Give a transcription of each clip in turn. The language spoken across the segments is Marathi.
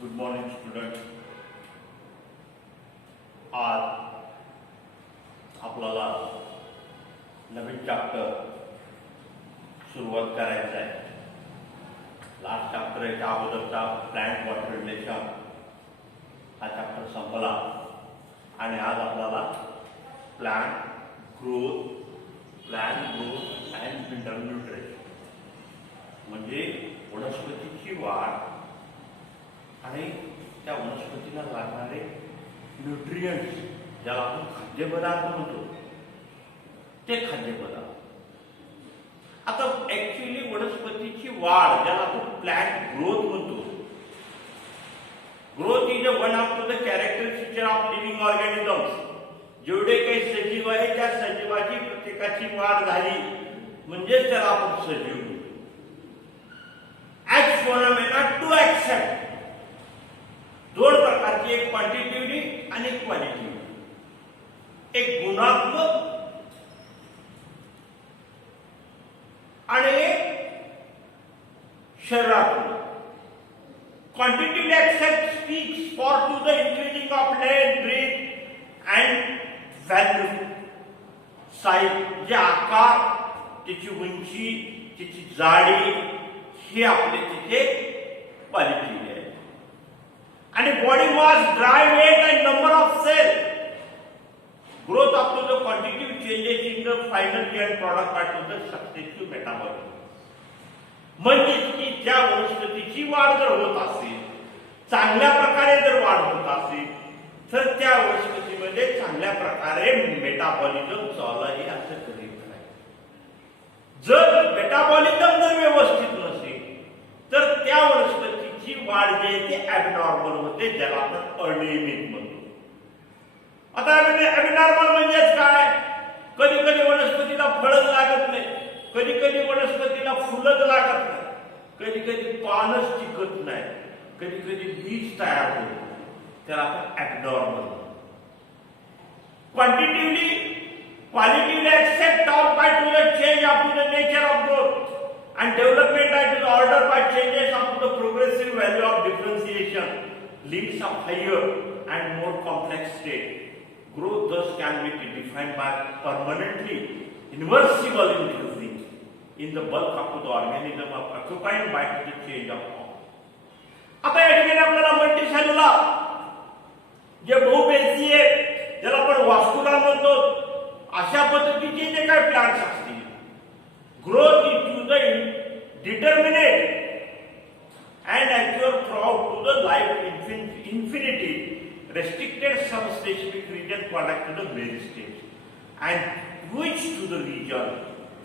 Good morning student. आज आपल्याला नवीन चॅप्टर सुरुवात करायचं आहे. लास्ट चॅप्टर याच्या अगोदरचा प्लांट वॉटर रिलेशन हा चॅप्टर संपला आणि आज आपल्याला plant growth and mineral nutrition म्हणजे वनस्पतीची वाढ आणि त्या वनस्पतीला लागणारे न्यूट्रियंट्स ज्याला आपण खाद्यपदार्थ म्हणतो ते खाद्यपदार्थ. आता ऍक्च्युअली वनस्पतीची वाढ ज्याला आपण प्लांट ग्रोथ म्हणतो. Growth is one of the characteristic of living organisms. जेवढे काही सजीव आहे त्या सजीवाची प्रत्येकाची वाढ झाली म्हणजे त्याला आपण सजीव म्हणतो. ऍज फोनोमेना टू ऍक्सेप्ट दोन प्रकारची, एक क्वांटिटिव्हली आणि एक क्वालिटिव्हली. एक गुणात्मक आणि शरीरात्मक. Quantitatively accept speaks for to the increasing of length, breadth and value. Size जे आकार, त्याची उंची, त्याची जाडी हे आपले तिथे क्वालिटिव्हली आहे. आणि body mass, dry weight and number of cell. Growth up to the quantitative changes in the final end product by to the successive metabolism. म्हणजे की ज्या वनस्पतीची वाढ जर होत असेल, चांगल्या प्रकारे जर वाढ होत असेल तर त्या वनस्पतीमध्ये चांगल्या प्रकारे मेटाबॉलिझम चालू आहे असं कधीच नाही. जर मेटाबॉलिझम जर व्यवस्थित नसेल तर त्या वनस्पतीची वाढ जी आहे ती ॲबनॉर्मल होते, ज्याला आपण अनियमित म्हणतो. आता ॲबनॉर्मल म्हणजेच काय? कधी कधी वनस्पतीला फळच लागत नाही, कधी कधी वनस्पतीला फुलच लागत नाही, कधी कधी पानच टिकत नाही, कधी कधी बीज तयार होते, त्याला आपण abnormal. Quantitatively qualitatively accept of by to the change of to the nature of growth and development by to the order by changes of the progressive value of differentiation leads a higher and more complex state. Growth thus can be defined by permanently irreversible increasing in the bulk of the organism of occupied by the change of form. आता या ठिकाणी आपल्याला मल्टीसेल्युलर जे बहुपेशीय ज्याला आपण वास्कुलर म्हणतो अशा पद्धतीचे जे काही प्लांट्स असतील, growth into the determinate and actual throughout to the life infinity, restricted some specific region product to the very stage, and which to the region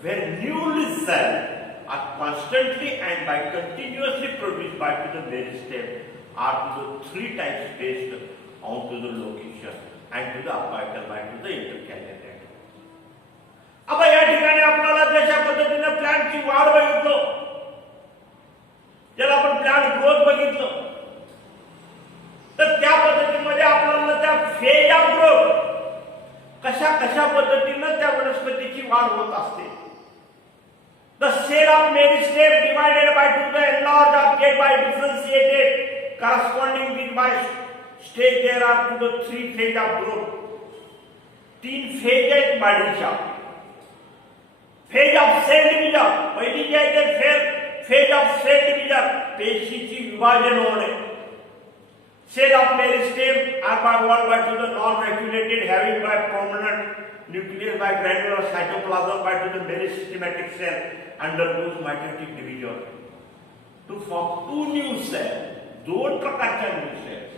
where newly cells are constantly and by continuously produced by to the very step are to the three types based on to the location and to the apical by to the intercalary. आता या ठिकाणी आपल्याला जशा पद्धतीने प्लांटची वाढ बघितलो, ज्याला आपण प्लांट ग्रोथ बघितलो, तर त्या पद्धतीमध्ये आपल्याला त्या फेज ऑफ ग्रोथ कशा कशा पद्धतीने त्या वनस्पतीची वाढ होत असते. The cell of meristem divided by to the enlarge object by differentiated corresponding with by stage there are to the three phase of growth. तीन फेज आहेत वाढीच्या. फेज ऑफ सेल डिव्हिजन, पहिली जी आहे ते फेज ऑफ सेल डिव्हिजन, पेशीची विभाजन होणे. Cell of meristem are by wall by to the non regulated having by permanent nucleus by granular cytoplasm by to the meristematic cell undergoes mitotic division to form two new cell. दोन प्रकारच्या new cells,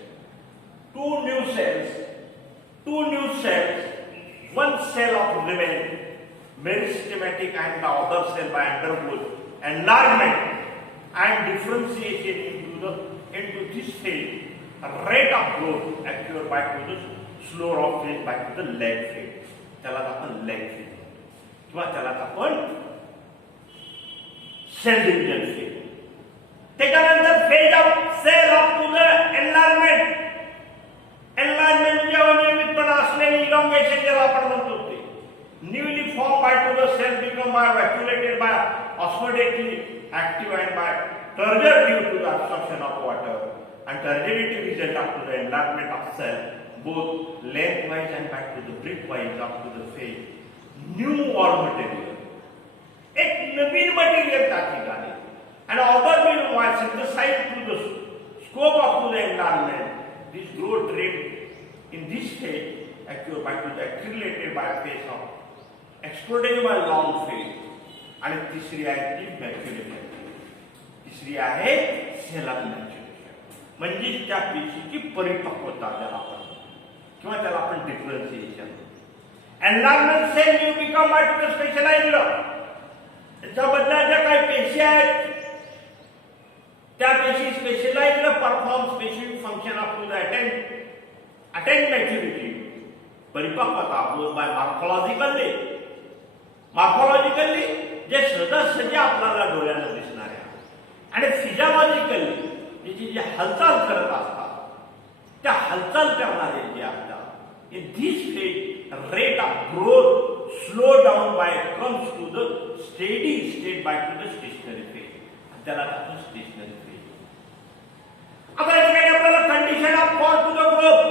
two new cells, one cell of remain meristematic and the other cell by undergoes enlargement and differentiation into this phase. Rate of growth occurs by to the slower of phase by to the lag phase. त्याला आपण lag phase किंवा त्याला आपण cell division phase. त्याच्यानंतर phase of cell up to the enlargement. enlargement म्हणजे अनियमितपणा असलेली elongation ज्याला आपण म्हणतो ते. Newly formed by to the cell become by vacuolated by osmotically active and by turgor due to the absorption of water and the regenerative result up to the enlargement of cell, both lengthwise and back to the breadthwise up to the phase. New war material. एक नवीन मटेरियल त्या ठिकाणी and other meanwhile synthesized to the scope of the environment. This growth rate in this stage actually by to the accelerated by a phase of exploding by long phase. आणि तिसरी आहे ती मॅच्युरेशन. तिसरी आहे सेलर मॅच्युरेशन, म्हणजे त्या पेशीची परिपक्वता ज्याला आपण किंवा त्याला आपण differentiation. Enlargement cell you become by to the specialised. त्याच्याबद्दल ज्या काही पेशी आहेत त्या पेशी specialised perform specific function up to the attain maturity. परिपक्वता बोथ बाय मॉर्फोलॉजिकली जे सहजासहजी आपल्याला डोळ्याला दिसणार आहे आणि फिजिओलॉजिकली जी हालचाल करत असतात त्या हालचाल करणारे जे असतात in this phase rate of growth slow down by comes to the steady state by to the stationary phase. त्याला आपण स्टेशनरी फेज. आता या ठिकाणी आपल्याला condition of for to the growth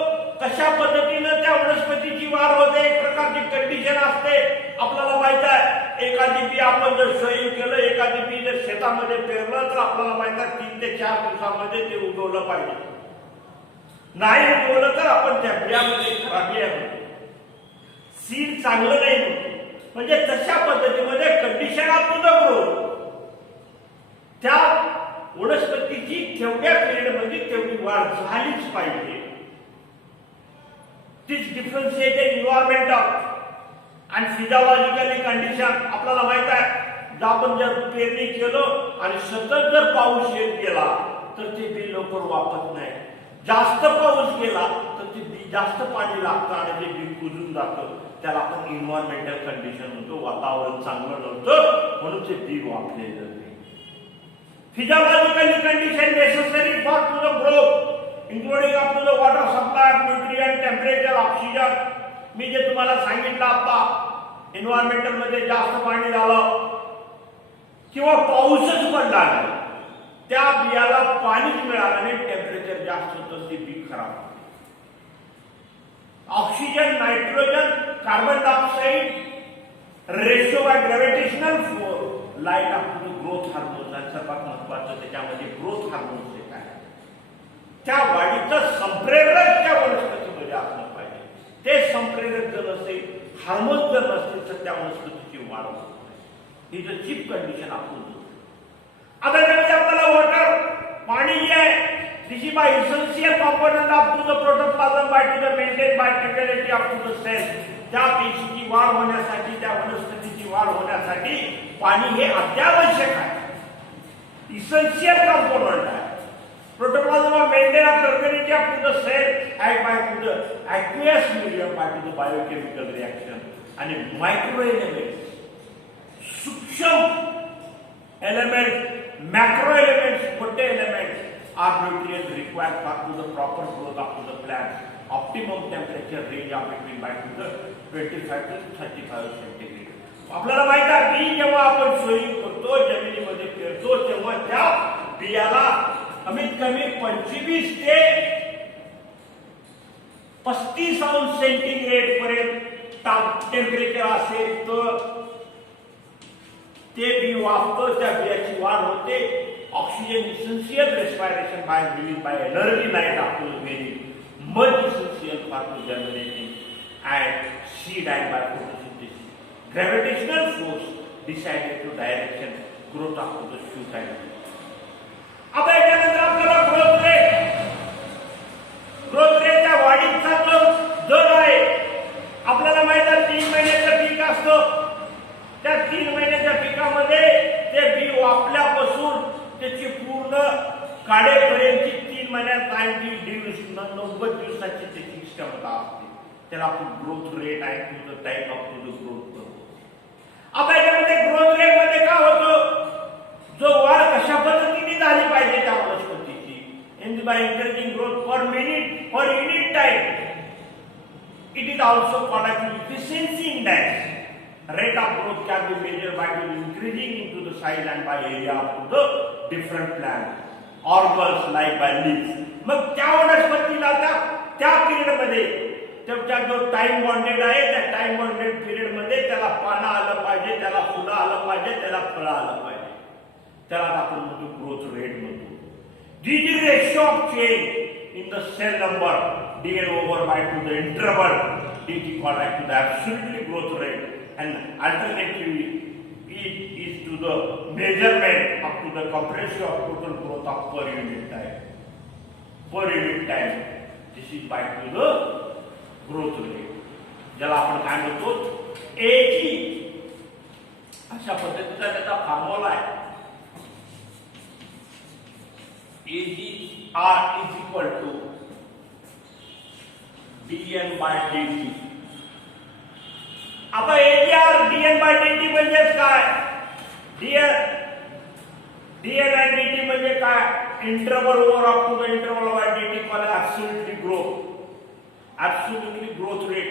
कशा पद्धतीने त्या वनस्पतीची वाढ होते एक प्रकारची कंडिशन असते. आपल्याला माहित आहे एखादी बी आपण जर सोयी केलं, एखादी बी जर शेतामध्ये पेरलं तर आपल्याला माहित आहे 3 ते 4 दिवसामध्ये ते उगवलं पाहिजे. नाही उगवलं तर आपण त्या बियामध्ये खराबी आहे, सीड चांगलं नाही होत. म्हणजे तशा पद्धतीमध्ये condition of to the growth त्या वनस्पतीची तेवढ्या पिरियडमध्ये तेवढी वाढ झालीच पाहिजे. दिस डिफरन्शिएटेड इन्व्हायरमेंटल आणि फिजिओलॉजिकली कंडिशन आपल्याला माहित आहे. आपण जर पेरणी केलं आणि सतत जर पाऊस येत गेला तर ते बी लवकर वापत नाही. जास्त पाऊस गेला तर ते बी जास्त पाणी लागतं आणि ते बी कुजून जातं. त्याला आपण इन्व्हायरमेंटल कंडिशन म्हणतो. वातावरण चांगलं नव्हतं म्हणून ते बी वापरले जाते. Physiologically condition necessary for to the growth including up to the water supply, nutrient, temperature, oxygen. मी जे तुम्हाला सांगितलं आता एन्व्हायरमेंटल मध्ये जास्त पाणी झालं किंवा पाऊसच पडला नाही, त्या बियाला पाणीच मिळालं नाही, टेम्परेचर जास्त होतं, ते बी खराब. Oxygen, nitrogen, carbon dioxide ratio by gravitational force light up to the growth hormones. आणि सर्वात महत्वाचं त्याच्यामध्ये ग्रोथ हार्मोन्स हे काय त्या वाढीचं संप्रेरक त्या वनस्पतीमध्ये असलं पाहिजे. ते संप्रेरक जर असेल, हार्मोन जर नसतील तर त्या वनस्पतीची वाढ होत नाही. ही जर चीप कंडिशन आपण. आता त्यामध्ये आपल्याला वॉटर पाणी जे आहे this is by essential component of to the protoplasm by to the maintain by temperature of to the cell. त्या पेशीची वाढ होण्यासाठी त्या वनस्पतीची वाढ होण्यासाठी पाणी हे अत्यावश्यक आहे. इसेन्शियल कॉम्पोनंट आहे. Protoplasm maintain a permeability up to the cell and by to the aqueous medium by to the biochemical reaction. And micro elements, सूक्ष्म elements, macro elements, मोठे elements are nutrients required for to the proper growth of the plant. Optimum temperature range of between by to the 25 to 35 centigrade. आपल्याला माहित आहे की जेव्हा आपण सोयी करतो, जमिनीमध्ये पेरतो, तेव्हा त्या बियाला कमीत कमी 25 ते 35 अंश सेंटीग्रेड पर्यंत टेम्परेचर असेल तर ते बी वापतो, त्या बियाची वाढ होते. Oxygen essential respiration by release by energy light up to very much essential for to germinating and seed and by photosynthesis. Gravitational force decided to direction growth of the shoot and. आता याच्यानंतर आपल्याला ग्रोथ रेटच्या वाढीचा जो दर आहे आपल्याला माहित आहे. 3 महिन्याचं पीक असतं. त्या 3 महिन्याच्या पिकामध्ये ते बी वापल्यापासून त्याची पूर्ण काढेपर्यंतची 3 महिन्यात 90 दिवसाची त्याची क्षमता असते. त्याला आपण ग्रोथ रेट आहे to the time of to the growth करतो. आता याच्यामध्ये ग्रोथ रेट मध्ये काय होतं, जो वाढ कशा पद्धतीने झाली पाहिजे त्या वनस्पतीची in by encouraging growth per minute per unit time. It is also called as efficiency index. Rate of growth can be measured by increasing into the size and by area of the different plant. Organs like by leaves. मग त्या वनस्पतीला त्या पिरियडमध्ये त्याचा जो टाइम बॉन्डेड आहे त्या टाइम बॉन्डेड पिरियड मध्ये त्याला पानं आलं पाहिजे, त्याला फुलं आलं पाहिजे, त्याला फळं आलं पाहिजे. त्याला आपण म्हणतो ग्रोथ रेट म्हणतो. जी ratio of change in the cell number dn over by to the interval dt called to the absolutely growth rate, and alternatively it is to the measurement up to the compression of total growth of per unit time. Per unit time, this is by to the growth rate. ज्याला आपण काय म्हणतो AG. अशा पद्धतीचा त्याचा फॉर्म्युला आहे. AGR is equal to dn by dt. आता AGR dn by dt म्हणजे काय? dn and dt म्हणजे काय? Interval over up to the interval by dt called absolutely growth. Absolutely growth rate.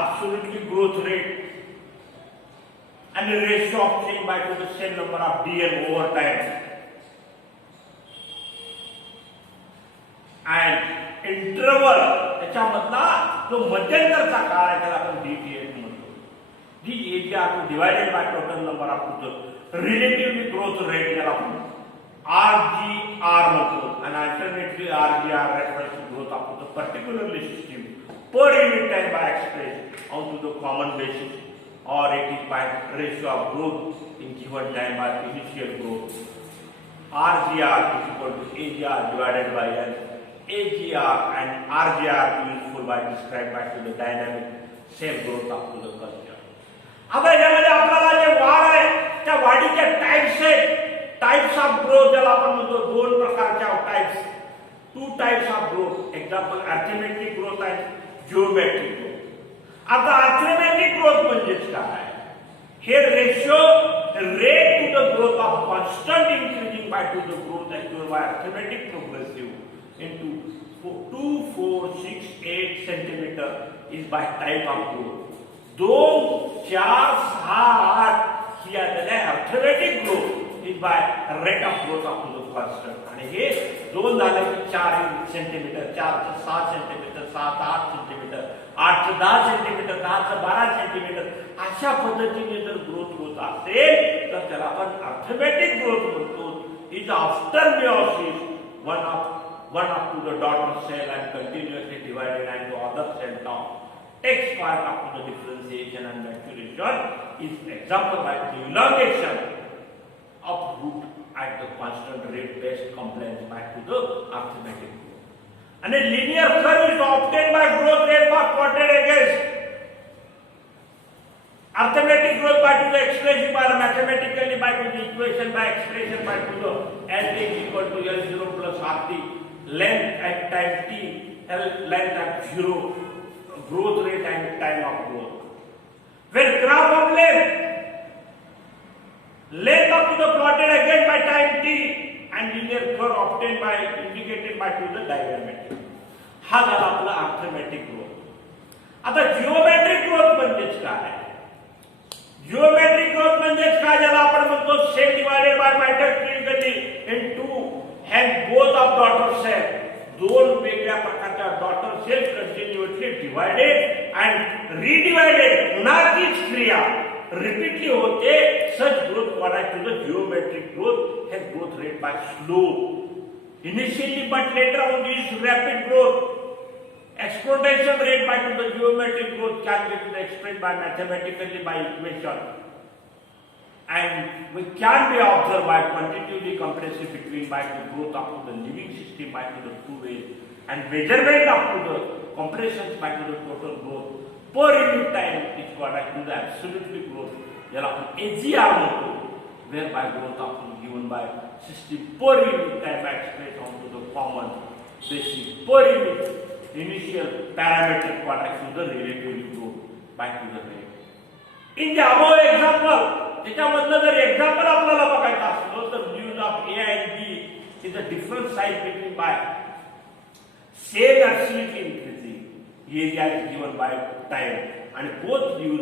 Absolutely growth rate and the ratio of change by to the same number of dn over time. And interval त्याच्यामधला जो मध्यंतरचा काळ आहे त्याला आपण dtn म्हणतो. जी एरिया आपण divided by total number of the relatively growth rate ज्याला आपण RGR म्हणतो. आणि alternately RGR reference to growth of the particularly system per unit time by expressed onto the common basis, or it is by ratio of growth in given time by initial growth. RGR is equal to AGR divided by N. AGR and RGR useful by described by to the dynamic same growth up to the culture. आता यामध्ये आपल्याला जे वाढ आहे त्या वाढीचे टाइप्स ऑफ ग्रोथ ज्याला आपण म्हणतो दोन प्रकारच्या types. Two types of growth. Example arithmetic growth आहे, जिओमेट्रिक ग्रोथ. आता अर्थमेटिक ग्रोथ म्हणजेच काय? हे ratio rate to the growth of constant increasing by to the growth actual by arithmetic progressive into 2, 4, 6, 8 centimetre is by type of growth. 2, 4, 6, 8 ही आहे arithmetic growth is by rate of growth of the constant. आणि हे दोन झाले की 4 सेंटीमीटर, 4 ते 6 सेंटीमीटर, 7 ते 8 सेंटीमीटर, 8 ते 10 सेंटीमीटर, 10 ते 12 सेंटीमीटर अशा पद्धतीने जर ग्रोथ होत असेल तर त्याला आपण अर्थमेटिक ग्रोथ म्हणतो. Is after meiosis one up to the daughter cell and continuously divided into other cell now takes part up to the differentiation and maturation is example by the elongation of root at the constant rate based compliance back to the arithmetic growth. And a linear curve is obtained by growth rate by plotted against arithmetic growth by to the expression by mathematically by to the equation by expression by to the L is equal to L0 plus RT. Length at time t, length at 0, growth rate and time of growth. When graph of length up to the plotted again by time t and linear curve obtained by indicated by to the diagrammatic. हा झाला आपला अर्थमेटिक ग्रोथ. आता जिओमेट्रिक ग्रोथ म्हणजेच काय? जिओमेट्रिक ग्रोथ म्हणजेच काय ज्याला आपण म्हणतो cell divided by mitotically into and both of daughter cell. दोन वेगळ्या प्रकारच्या daughter cell continuously divided and redivided. पुन्हा तीच क्रिया रिपीटली होते. Such growth what to the geometric growth has growth rate by slow initially but later on is rapid growth. Exponential rate by to the geometric growth can be expressed by mathematically by equation. And we can be observed by quantitatively comparison between by the growth up to the living system by to the two ways and measurement up to the compressions by to the total growth per unit time is what I do the absolutely growth. ज्याला आपण AGR म्हणतो, whereby growth up to given by system per unit time expressed onto the common basic per unit initial parametric what I do the relatively growth by to the rate. In the above example, त्याच्यामधलं जर एक्झाम्पल आपल्याला बघायचं असलं तर news of A and B is a different size between by same absolutely increasing area is given by time आणि both news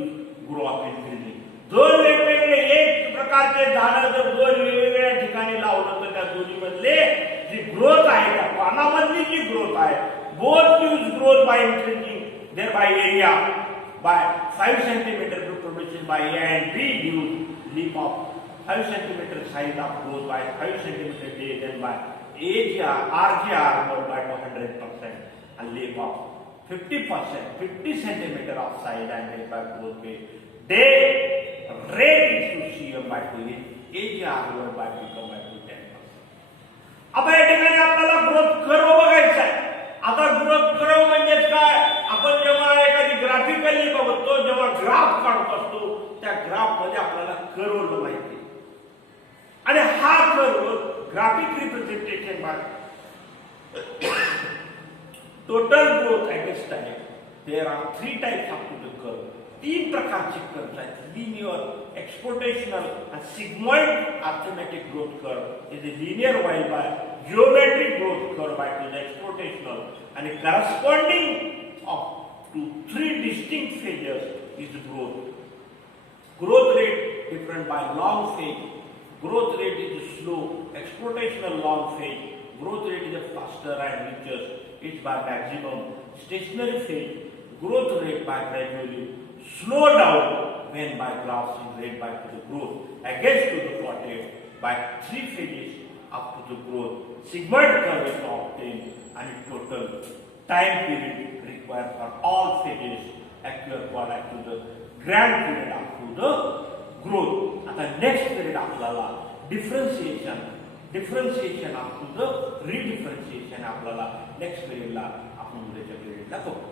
grow of increasing. दोन वेगवेगळे एक प्रकारचे झाड जर दोन वेगवेगळ्या ठिकाणी लावलं तर त्या दोन्ही मधले जी ग्रोथ आहे त्या पानामधली जी ग्रोथ आहे, both use growth by increasing their by area by 5 centimeter to produce by A and B use leap of 5 centimeter size of growth by 5 centimeter day then by AGR, RGR more by 200% and leap of 50%, 50 centimeter of size and rate by growth day rate is to CM by 2 AGR more by become by 10%. आता या ठिकाणी आपल्याला ग्रोथ कर्व बघायचा आहे. आता ग्रोथ कर्व म्हणजे काय, आपण जेव्हा एखादी ग्राफिकली बघतो, जेव्हा ग्राफ काढत असतो त्या ग्राफ मध्ये आपल्याला कर्व माहिती आणि हा curve graphic representation by total growth against time. There are 3 types of the curve. 3 प्रकारचे कर्व आहेत, लिनियर, एक्सपोर्टेशनल आणि sigmoid arithmetic growth curve. Is a linear while by geometric growth curve by to the exportational and corresponding to 3 distinct phases is growth. Growth rate different by long phase. Growth rate is slow. Exportational long phase. Growth rate is faster and richer. It's by maximum. Stationary phase. Growth rate by gradually slow down when by graphs in rate by to the growth against to the plotted by 3 phases up to the growth. Sigmoid curve is obtained and total time period required for all phases equal to the grand period up to the growth. आता next period आपल्याला differentiation up to the redifferentiation आपल्याला next period ला आपण उद्याच्या period ला बघू.